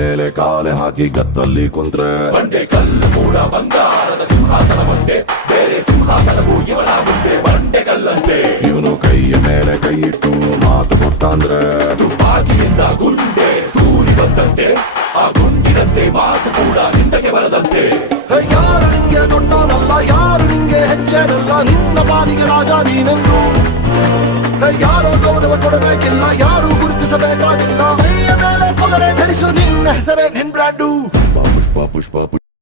ಮೇಲೆ ಕಾಲೆ ಹಾಕಿ ಗತ್ತಲ್ಲಿ ಕುಂತ್ರೆ ಬಂಡೆ ಕಲ್ಲು ಕೂಡ ಬಂಗಾರದ ಸಿಂಹಾಸನವಂತೆ, ಬೇರೆ ಸಿಂಹಾಸನವು ಇವನ ಮುಂದೆ ಬಂಡೆ ಕಲ್ಲಂತೆ. ಇವನು ಕೈಯ ಮೇಲೆ ಕೈ ಇಟ್ಟು ಮಾತು ಕೊಟ್ಟಂದ್ರೆ ತುಪಾಕಿಯಿಂದ ಗುಂಡೆ ತೂರಿ ಬಂದಂತೆ, ಆ ಗುಂಡಿನಂತೆ ಮಾತು ಕೂಡ ಹಿಂದಕ್ಕೆ ಬರದಂತೆ. ಯಾರು ನಿಂಗೆ ದೊಡ್ಡವನಲ್ಲ, ಯಾರು ನಿಂಗೆ ಹೆಚ್ಚೇನಲ್ಲ, ನಿನ್ನ ಪಾಲಿಗೆ ರಾಜ ನೀನೆಂದು. ಯಾರೋ ಗೌರವ ಕೊಡಬೇಕಿಲ್ಲ, ಯಾರು ಗುರುತಿಸಬೇಕಾಗಿಲ್ಲ. ಕೈಯ ಮೇಲೆ ಪೊಗರೆ ಧರಿಸು, ನಿನ್ನ ಹೆಸರೇ ನಿನ್ ಬ್ರ್ಯಾಂಡು. ಪುಷ್ಪ ಪುಷ್ಪ ಪುಷ್ಪ